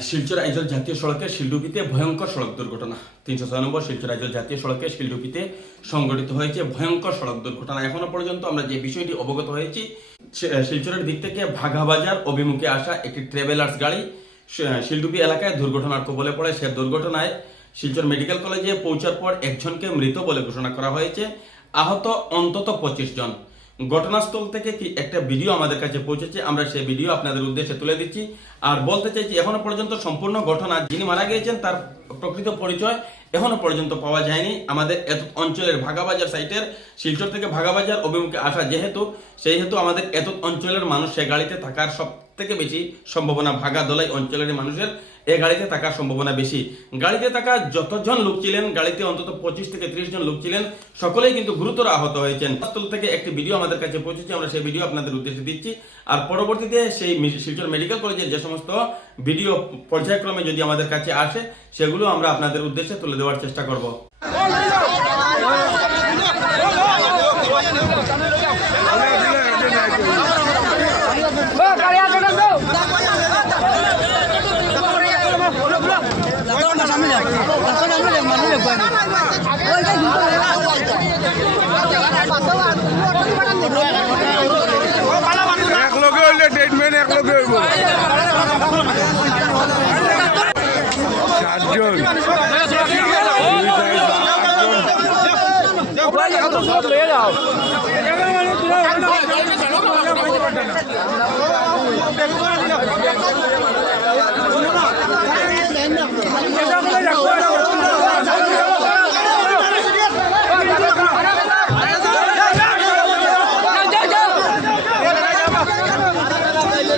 শিলচর আইজল জাতীয় সড়কে শিলডুবিতে ভয়ঙ্কর সড়ক দুর্ঘটনা। তিনশো ছয় নম্বর শিলচর আইজল জাতীয় সড়কে শিলডুবিতে সংঘটিত হয়েছে ভয়ঙ্কর সড়ক দুর্ঘটনা। এখনও পর্যন্ত আমরা যে বিষয়টি অবগত হয়েছি শিলচরের দিক থেকে ভাগাবাজার অভিমুখে আসা একটি ট্রেভেলার্স গাড়ি শি- শিলডুবি এলাকায় দুর্ঘটনার কবলে পড়ে। সে দুর্ঘটনায় শিলচর মেডিকেল কলেজে পৌঁছার পর একজনকে মৃত বলে ঘোষণা করা হয়েছে। আহত অন্তত পঁচিশ জন। ঘটনাস্থল থেকে কি একটা ভিডিও আমাদের কাছে পৌঁছেছে, আমরা সেই ভিডিও আপনাদের উদ্দেশ্যে তুলে দিচ্ছি। আর বলতে চাইছি, এখনও পর্যন্ত সম্পূর্ণ ঘটনা যিনি মারা গিয়েছেন, তার প্রকৃত পরিচয় এখনও পর্যন্ত পাওয়া যায়নি। আমাদের এত অঞ্চলের ভাগাবাজার সাইটের, শিলচর থেকে ভাগাবাজার অভিমুখে আসা যেহেতু, সেই হেতু আমাদের এত অঞ্চলের মানুষ সে গাড়িতে থাকার সব থেকে বেশি সম্ভাবনা ভাগা দলাই অঞ্চলের মানুষের এই গাড়িতে থাকার সম্ভাবনা বেশি। গাড়িতে থাকা যতজন লোক ছিলেন, গাড়িতে অন্তত পঁচিশ থেকে ত্রিশ জন লোক ছিলেন, সকলেই কিন্তু গুরুতর আহত হয়েছেন। স্থল থেকে একটি ভিডিও আমাদের কাছে পৌঁছেছে, আমরা সেই ভিডিও আপনাদের উদ্দেশ্যে দিচ্ছি। আর পরবর্তীতে সেই শিলচর মেডিকেল কলেজের যে সমস্ত ভিডিও পর্যায়ক্রমে যদি আমাদের কাছে আসে, সেগুলো আমরা আপনাদের উদ্দেশ্যে তুলে দেওয়ার চেষ্টা করব। এক লগে হইলে ট্রিটমেন্ট এক লগে হইব। চারজন। আর নাই